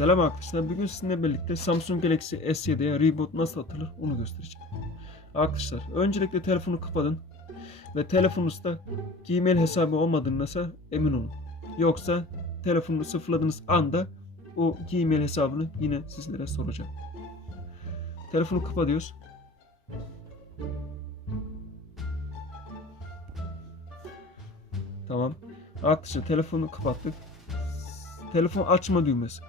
Selam arkadaşlar. Bugün sizinle birlikte Samsung Galaxy S7'ye reboot nasıl atılır onu göstereceğim. Arkadaşlar öncelikle telefonu kapatın ve telefonunuzda Gmail hesabı olmadığınızda emin olun. Yoksa telefonunu sıfırladığınız anda o Gmail hesabını yine sizlere soracak. Telefonu kapatıyoruz. Tamam. Arkadaşlar telefonu kapattık. Telefon açma düğmesi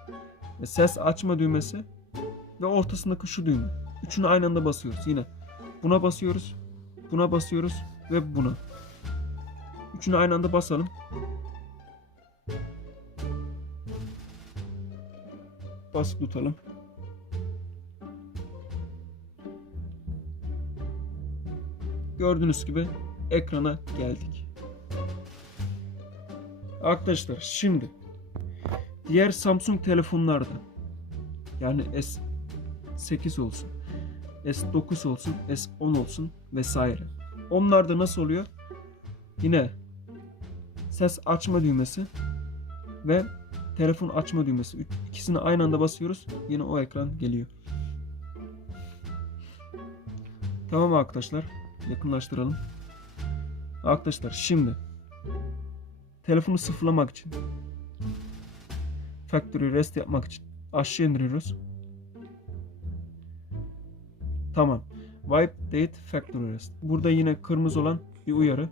ve ses açma düğmesi ve ortasındaki şu düğme. Üçünü aynı anda basıyoruz yine. Buna basıyoruz, buna basıyoruz ve buna. Üçünü aynı anda basalım. Basıp tutalım. Gördüğünüz gibi ekrana geldik. Arkadaşlar şimdi diğer Samsung telefonlarda yani S8 olsun, S9 olsun, S10 olsun vesaire. Onlarda nasıl oluyor? Yine ses açma düğmesi ve telefon açma düğmesi. İkisini aynı anda basıyoruz. Yine o ekran geliyor. Tamam arkadaşlar. Yakınlaştıralım. Arkadaşlar şimdi telefonu sıfırlamak için Factory rest yapmak için aşağı indiriyoruz. Tamam. Wipe date factory rest. Burada yine kırmızı olan bir uyarı.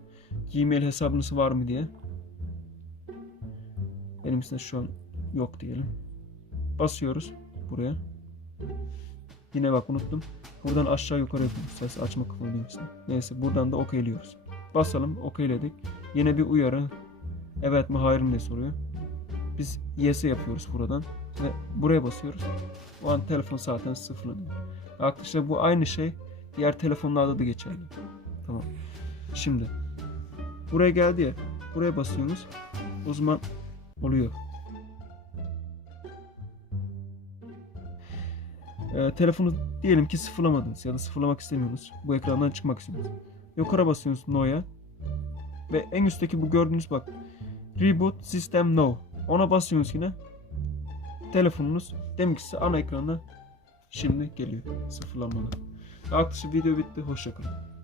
Gmail hesabınız var mı diye. Benimkisinde şu an yok diyelim. Basıyoruz buraya. Yine bak unuttum. Buradan aşağı yukarı yapıyoruz. Ses açma düğmesine. Neyse buradan da okeyliyoruz. Basalım okeyledik. Yine bir uyarı. Evet mi hayır mı diye soruyor. Biz yes'e yapıyoruz buradan ve buraya basıyoruz. O an telefon zaten sıfırlanıyor. Arkadaşlar bu aynı şey diğer telefonlarda da geçerli. Tamam. Şimdi buraya geldi ya. Buraya basıyorsunuz. O zaman oluyor. Ee, telefonu diyelim ki sıfırlamadınız ya da sıfırlamak istemiyorsunuz. Bu ekrandan çıkmak istiyorsunuz. Yukarı basıyorsunuz No'ya. Ve en üstteki bu gördüğünüz bak. Reboot System No. Ona basıyorsunuz yine. Telefonunuz demek ki ana ekrana şimdi geliyor sıfırlanmadan. Arkadaşlar video bitti. Hoşçakalın.